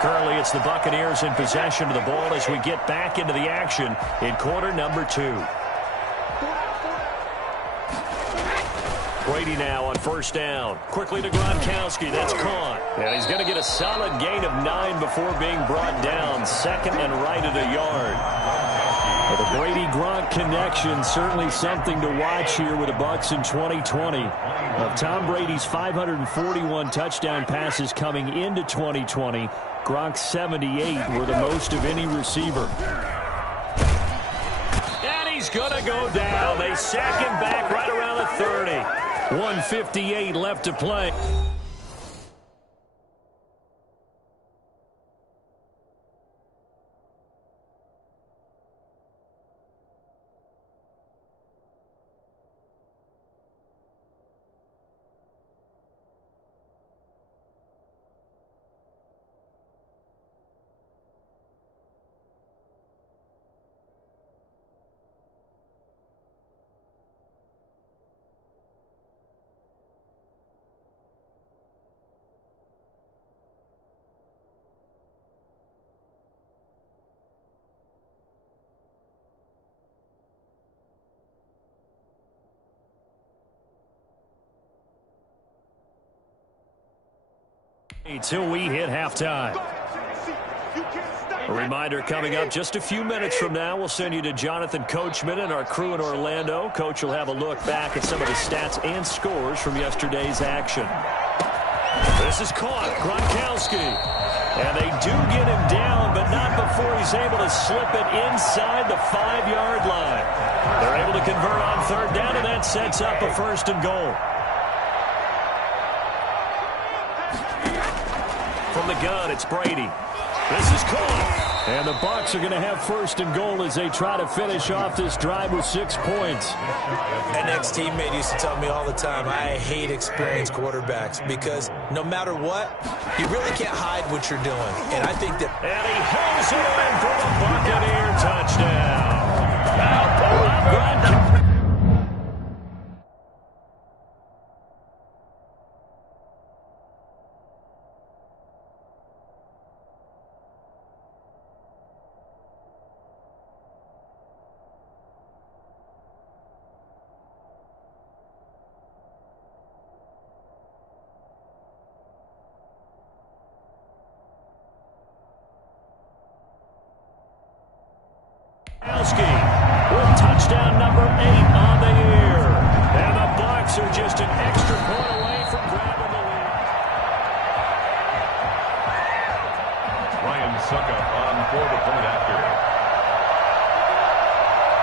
Currently, it's the Buccaneers in possession of the ball as we get back into the action in quarter number 2. Brady now on first down. Quickly to Gronkowski. That's caught. And he's going to get a solid gain of 9 before being brought down. Second and right at a yard. Well, the Brady-Gronk connection, certainly something to watch here with the Bucs in 2020. Of Tom Brady's 541 touchdown passes coming into 2020, Gronk's 78 were the most of any receiver. And he's going to go down. They sack him back right around the 30. 1:58 left to play. Until we hit halftime. A reminder coming up just a few minutes from now. We'll send you to Jonathan Coachman and our crew in Orlando. Coach will have a look back at some of the stats and scores from yesterday's action. This is caught. Gronkowski. And they do get him down, but not before he's able to slip it inside the 5-yard line. They're able to convert on third down, and that sets up a first and goal. From the gun, it's Brady. This is caught. And the Bucs are going to have first and goal as they try to finish off this drive with 6 points. An ex-teammate used to tell me all the time, I hate experienced quarterbacks because no matter what, you really can't hide what you're doing. And I think that... And he holds it in for the Buccaneer touchdown. Now, with touchdown number 8 on the year. And the Bucs are just an extra point away from grabbing the lead. Ryan Suckup on for the point after.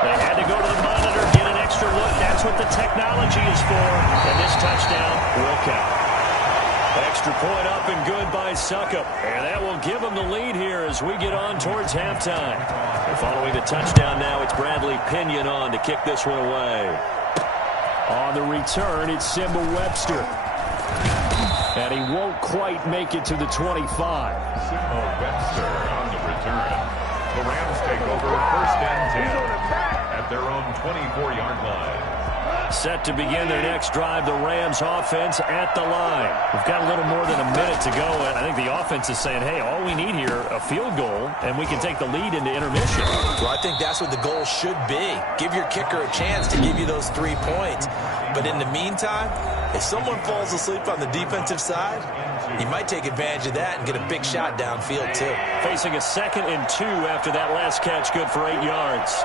They had to go to the monitor, get an extra look. That's what the technology is for. And this touchdown will count. Extra point up and good by Suckup. And that will give them the lead here as we get on towards halftime. And following the touchdown now, it's Bradley Pinion on to kick this one away. On the return, it's Simba Webster. And he won't quite make it to the 25. Simba Webster on the return. The Rams take over first and 10 at their own 24-yard line. Set to begin their next drive, the Rams offense at the line. We've got a little more than a minute to go, and I think the offense is saying, hey, all we need here, a field goal, and we can take the lead into intermission. Well, I think that's what the goal should be. Give your kicker a chance to give you those 3 points. But in the meantime, if someone falls asleep on the defensive side, you might take advantage of that and get a big shot downfield, too. Facing a 2nd and 2 after that last catch, good for 8 yards.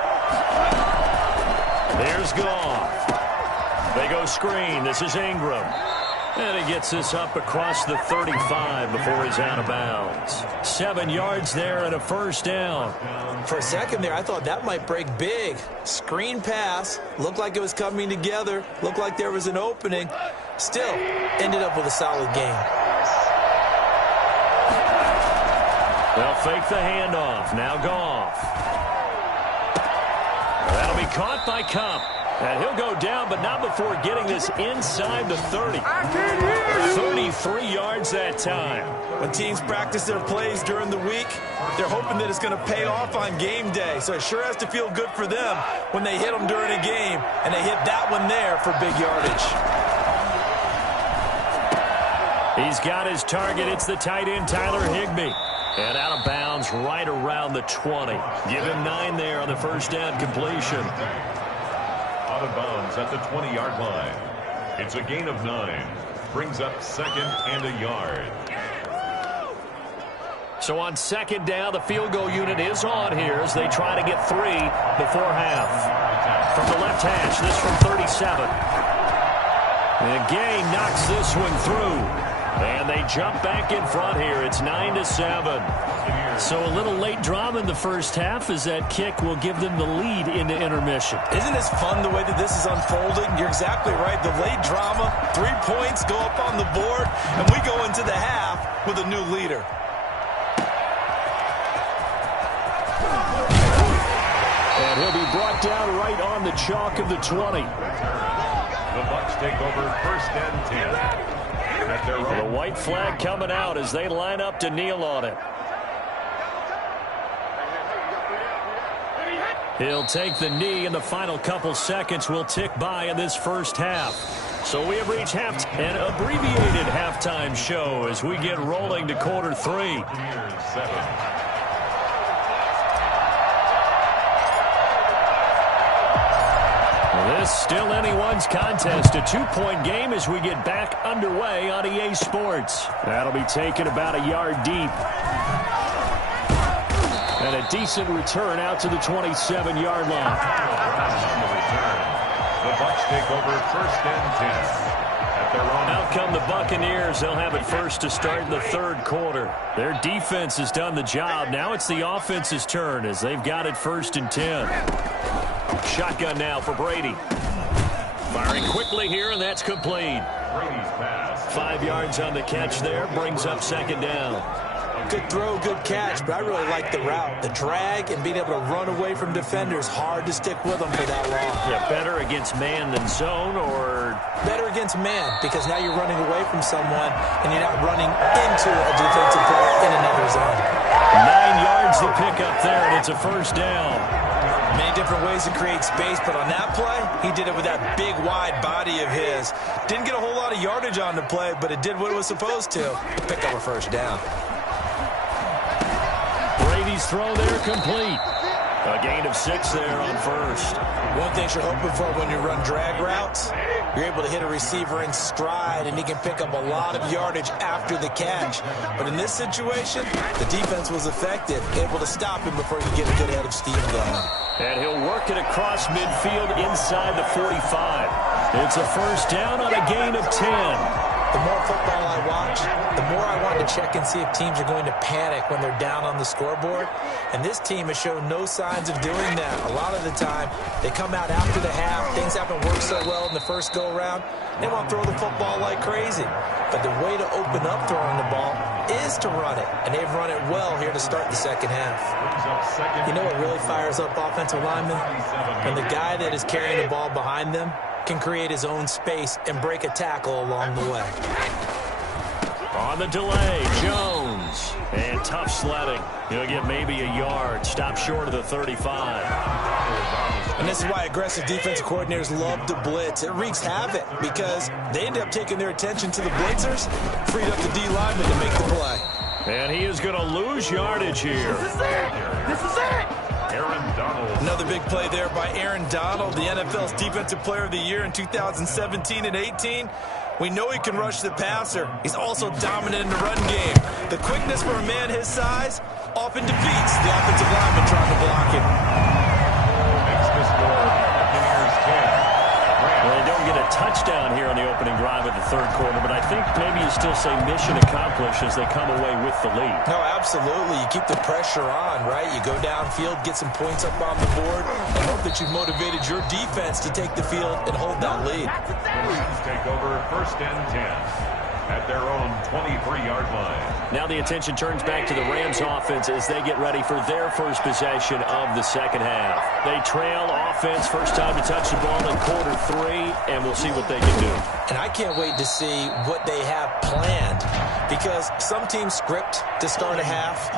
There's Goff. They go screen. This is Ingram. And he gets this up across the 35 before he's out of bounds. 7 yards there and a first down. For a second there, I thought that might break big. Screen pass. Looked like it was coming together. Looked like there was an opening. Still, ended up with a solid game. They'll fake the handoff. Now Goff. That'll be caught by Kupp. And he'll go down, but not before getting this inside the 30. 33 yards that time. When teams practice their plays during the week, they're hoping that it's going to pay off on game day. So it sure has to feel good for them when they hit them during a game. And they hit that one there for big yardage. He's got his target. It's the tight end, Tyler Higbee. And out of bounds right around the 20. Give him 9 there on the first down completion. Out of bounds at the 20-yard line. It's a gain of 9. Brings up 2nd and a yard. So on 2nd down, the field goal unit is on here as they try to get 3 before half. From the left hash, this from 37. And Gay knocks this one through. And they jump back in front here. It's 9-7. So a little late drama in the first half as that kick will give them the lead into intermission. Isn't this fun the way that this is unfolding? You're exactly right. The late drama, 3 points go up on the board, and we go into the half with a new leader. And he'll be brought down right on the chalk of the 20. The Bucs take over 1st and 10. The white flag coming out as they line up to kneel on it. He'll take the knee, and the final couple seconds will tick by in this first half. So we have reached an abbreviated halftime show as we get rolling to quarter 3. This still anyone's contest, a 2-point game as we get back underway on EA Sports. That'll be taken about a yard deep. And a decent return out to the 27-yard line. On the return, the Bucs take over 1st and 10. At their own. Out come the Buccaneers. They'll have it first to start in the 3rd quarter. Their defense has done the job. Now it's the offense's turn as they've got it 1st and 10. Shotgun now for Brady. Firing quickly here, and that's complete. Brady's pass. 5 yards on the catch there. Brings up 2nd down. Good throw, good catch, but I really like the route. The drag and being able to run away from defenders, hard to stick with them for that long. Yeah, better against man than zone, or? Better against man, because now you're running away from someone, and you're not running into a defensive player in another zone. 9 yards to pick up there, and it's a 1st down. Many different ways to create space, but on that play, he did it with that big, wide body of his. Didn't get a whole lot of yardage on the play, but it did what it was supposed to. Pick up a 1st down. Brady's throw there complete. A gain of 6 there on 1st. One thing you're hoping for when you run drag routes, you're able to hit a receiver in stride, and he can pick up a lot of yardage after the catch. But in this situation, the defense was effective, able to stop him before he could get a good head of steam going. And he'll work it across midfield inside the 45. It's a 1st down on a gain of 10. The more football I watch, the more I want to check and see if teams are going to panic when they're down on the scoreboard. And this team has shown no signs of doing that. A lot of the time, they come out after the half. Things haven't worked so well in the first go-around. They want to throw the football like crazy. But the way to open up throwing the ball is to run it. And they've run it well here to start the 2nd half. You know what really fires up offensive linemen? When the guy that is carrying the ball behind them can create his own space and break a tackle along the way. On the delay, Jones. And tough sledding. He'll get maybe a yard. Stop short of the 35. And this is why aggressive defensive coordinators love to blitz. It wreaks havoc because they end up taking their attention to the blitzers, freed up the D lineman to make the play. And he is going to lose yardage here. This is it! This is it! Aaron Donald. Another big play there by Aaron Donald, the NFL's Defensive Player of the Year in 2017 and 18. We know he can rush the passer. He's also dominant in the run game. The quickness for a man his size often defeats the offensive lineman trying to block him. Makes the score Buccaneers 10. Well, they don't get a touchdown here on the opening drive of the 3rd quarter, but I think maybe you still say mission accomplished as they come away with the lead. No, absolutely. You keep the pressure on, right? You go downfield, get some points up on the board, and hope that you've motivated your defense to take the field and hold that lead. The Rams take over 1st and 10 at their own 23-yard line. Now the attention turns back to the Rams offense as they get ready for their first possession of the 2nd half. They trail offense, first time to touch the ball in quarter 3, and we'll see what they can do. And I can't wait to see what they have planned, because some teams script to start a half.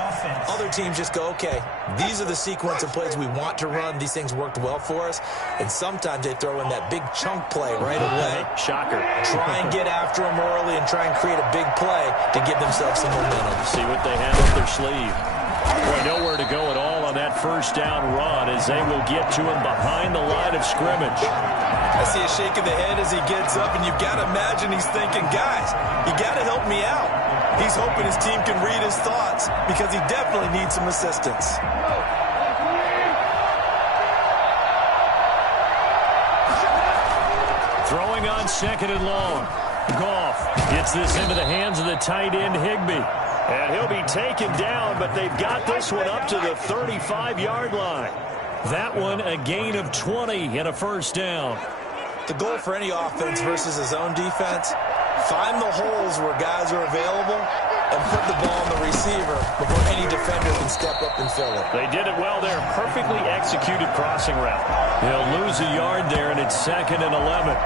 Other teams just go, okay, these are the sequence of plays we want to run. These things worked well for us. And sometimes they throw in that big chunk play right away. Shocker. Try and get after them early and try and create a big play to give themselves some momentum. See what they have up their sleeve. Boy, nowhere to go at all on that first down run as they will get to him behind the line of scrimmage. I see a shake of the head as he gets up, and you've got to imagine he's thinking, guys, you got to help me out. He's hoping his team can read his thoughts because he definitely needs some assistance. Throwing on second and long. Goff gets this into the hands of the tight end, Higbee. And he'll be taken down, but they've got this one up to the 35-yard line. That one a gain of 20 and a first down. The goal for any offense versus his own defense, find the holes where guys are available and put the ball on the receiver before any defender can step up and fill it. They did it well there. Perfectly executed crossing route. They'll lose a yard there, and it's 2nd and 11.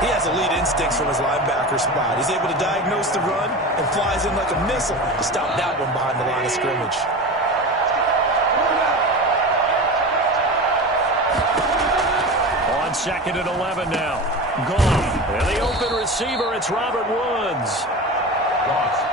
He has elite instincts from his linebacker spot. He's able to diagnose the run and flies in like a missile to stop that one behind the line of scrimmage. On 2nd and 11 now. Goff. And the open receiver, it's Robert Woods.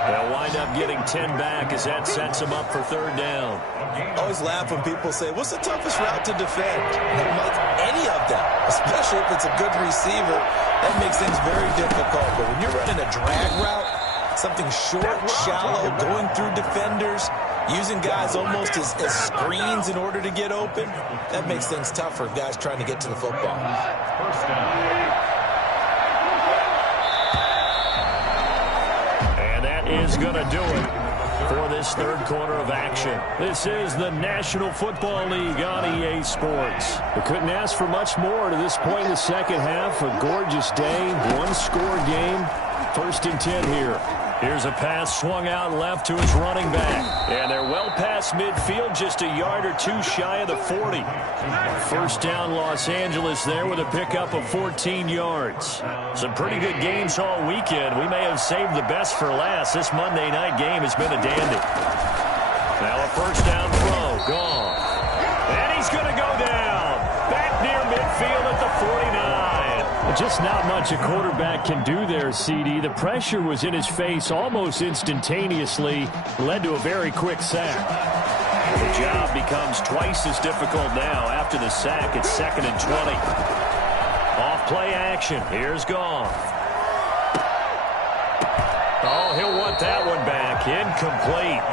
They'll wind up getting 10 back as that sets them up for third down. I always laugh when people say, what's the toughest route to defend? And I'm like, any of them, especially if it's a good receiver. That makes things very difficult. But when you're running a drag route, something short, shallow, going through defenders, using guys almost as screens in order to get open, that makes things tough for guys trying to get to the football. First down. Is going to do it for this third quarter of action. This is the National Football League on EA Sports. We couldn't ask for much more to this point in the second half. A gorgeous day, one-score game. 1st and 10 here. Here's a pass swung out left to his running back. And they're well past midfield, just a yard or two shy of the 40. First down, Los Angeles there with a pickup of 14 yards. Some pretty good games all weekend. We may have saved the best for last. This Monday night game has been a dandy. Now a first down throw, gone. And he's going to go down. Back near midfield at the 49. Just not much a quarterback can do there, CD. The pressure was in his face almost instantaneously, led to a very quick sack. The job becomes twice as difficult now after the sack. It's 2nd and 20. Off play action. Here's Goff. Oh, he'll want that one back. Incomplete.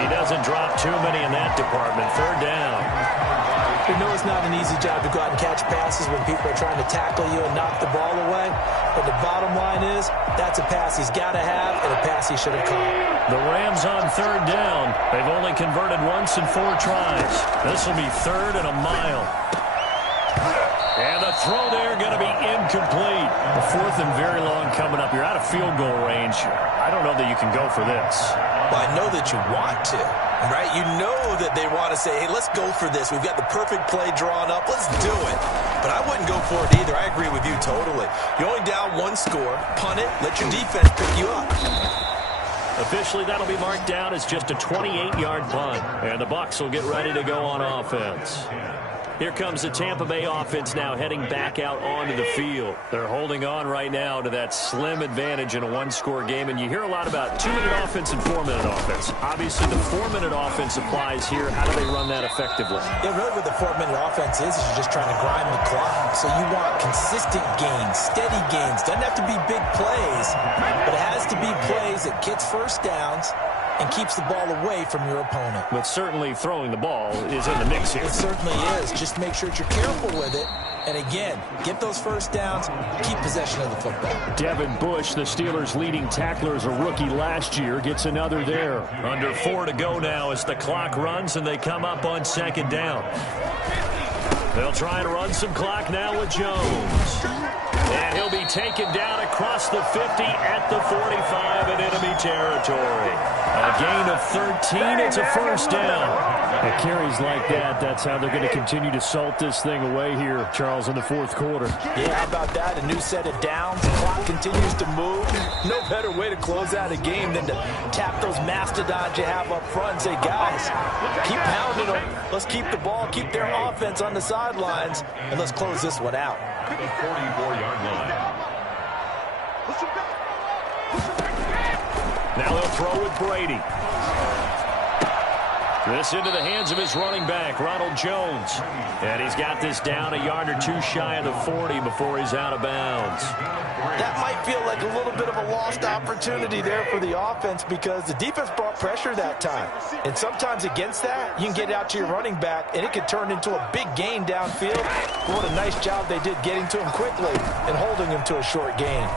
He doesn't drop too many in that department. Third down. We know it's not an easy job to go out and catch passes when people are trying to tackle you and knock the ball away. But the bottom line is, that's a pass he's got to have and a pass he should have caught. The Rams on third down. They've only converted once in 4 tries. This will be 3rd and a mile. And the throw there going to be incomplete. The 4th and very long coming up. You're out of field goal range. I don't know that you can go for this. Well, I know that you want to, right? You know that they want to say, hey, let's go for this. We've got the perfect play drawn up. Let's do it. But I wouldn't go for it either. I agree with you totally. You're only down 1 score. Punt it. Let your defense pick you up. Officially, that'll be marked down as just a 28-yard punt. And the Bucs will get ready to go on offense. Here comes the Tampa Bay offense now heading back out onto the field. They're holding on right now to that slim advantage in a 1-score game. And you hear a lot about 2-minute offense and 4-minute offense. Obviously, the 4-minute offense applies here. How do they run that effectively? Yeah, really what the 4-minute offense is you're just trying to grind the clock. So you want consistent gains, steady gains. Doesn't have to be big plays, but it has to be plays that gets first downs and keeps the ball away from your opponent. But certainly throwing the ball is in the mix here. It certainly is. Just make sure that you're careful with it. And again, get those first downs, keep possession of the football. Devin Bush, the Steelers' leading tackler as a rookie last year, gets another there. Under 4 to go now as the clock runs and they come up on 2nd down. They'll try and run some clock now with Jones. And he'll be taken down across the 50 at the 45 in enemy territory. A gain of 13. It's a first down. At carries like that, that's how they're going to continue to salt this thing away here, Charles, in the fourth quarter. Yeah, how about that? A new set of downs. The clock continues to move. No better way to close out a game than to tap those mastodons you have up front and say, guys, keep pounding them. Let's keep the ball, keep their offense on the sidelines, and let's close this one out. To the 44-yard line. Now they'll throw with Brady. This into the hands of his running back, Ronald Jones. And he's got this down a yard or two shy of the 40 before he's out of bounds. That might feel like a little bit of a lost opportunity there for the offense because the defense brought pressure that time. And sometimes against that, you can get out to your running back, and it could turn into a big gain downfield. But what a nice job they did getting to him quickly and holding him to a short gain.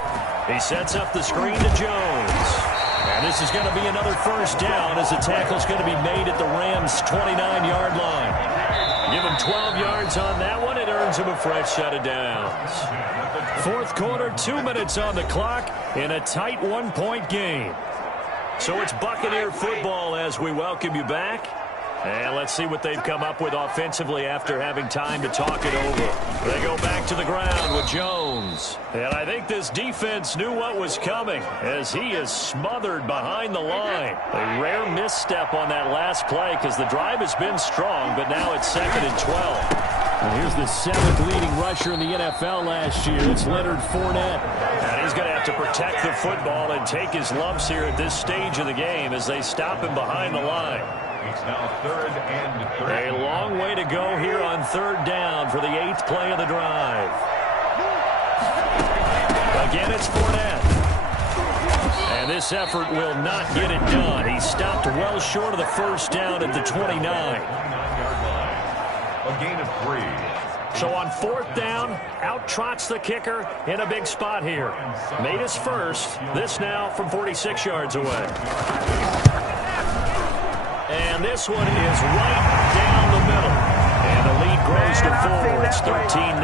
He sets up the screen to Jones. And this is going to be another first down as the tackle's going to be made at the Rams' 29-yard line. Give him 12 yards on that one. It earns him a fresh set of downs. Fourth quarter, 2 minutes on the clock in a tight one-point game. So it's Buccaneer football as we welcome you back. And let's see what they've come up with offensively after having time to talk it over. They go back to the ground with Jones. And I think this defense knew what was coming as he is smothered behind the line. A rare misstep on that last play because the drive has been strong, but now it's 2nd and 12. And here's the 7th leading rusher in the NFL last year. It's Leonard Fournette. And he's going to have to protect the football and take his lumps here at this stage of the game as they stop him behind the line. It's now 3rd and 3. A long way to go here on 3rd down for the 8th play of the drive. Again, it's Fournette. And this effort will not get it done. He stopped well short of the first down at the 29. 29-yard line. A gain of 3. So on 4th down, out trots the kicker in a big spot here. Made his first. This now from 46 yards away. And this one is right down the middle. And the lead grows to 4. It's 13-9.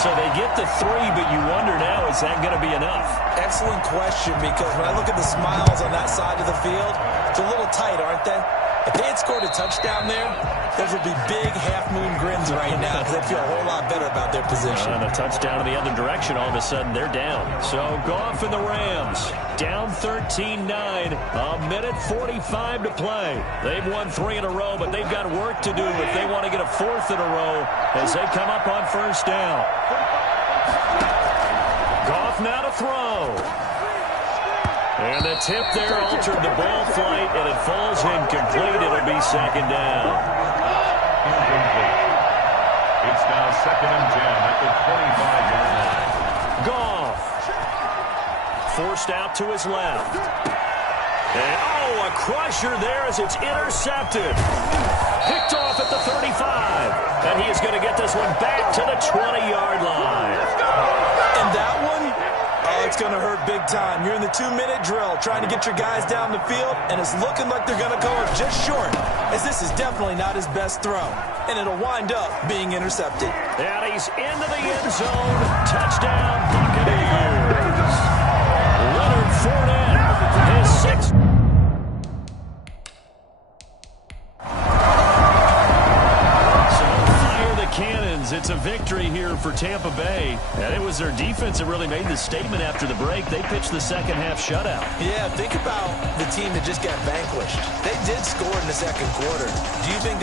So they get the 3, but you wonder now, is that going to be enough? Excellent question, because when I look at the smiles on that side of the field, it's a little tight, aren't they? If they had scored a touchdown there, those would be big half-moon grins right now because they'd feel a whole lot better about their position. And a touchdown in the other direction, all of a sudden they're down. So Goff and the Rams down 13-9, a minute 45 to play. They've won 3 in a row, but they've got work to do if they want to get a 4th in a row as they come up on first down. Goff now to throw. And the tip there altered the ball flight, and it falls incomplete. It'll be 2nd down. Incomplete. It's now 2nd and 10 at the 25-yard line. Goff. Forced out to his left. And, oh, a crusher there as it's intercepted. Picked off at the 35. And he is going to get this one back to the 20-yard line. And that one, oh, it's going to hurt big time. You're in the 2-minute drill trying to get your guys down the field, and it's looking like they're going to come up just short, as this is definitely not his best throw. And it'll wind up being intercepted. And he's into the end zone. Touchdown, Buccaneers. Leonard Fournette, his 6th. Cannons. It's a victory here for Tampa Bay. And it was their defense that really made the statement after the break. They pitched the second half shutout. Yeah, think about the team that just got vanquished. They did score in the second quarter. Do you think they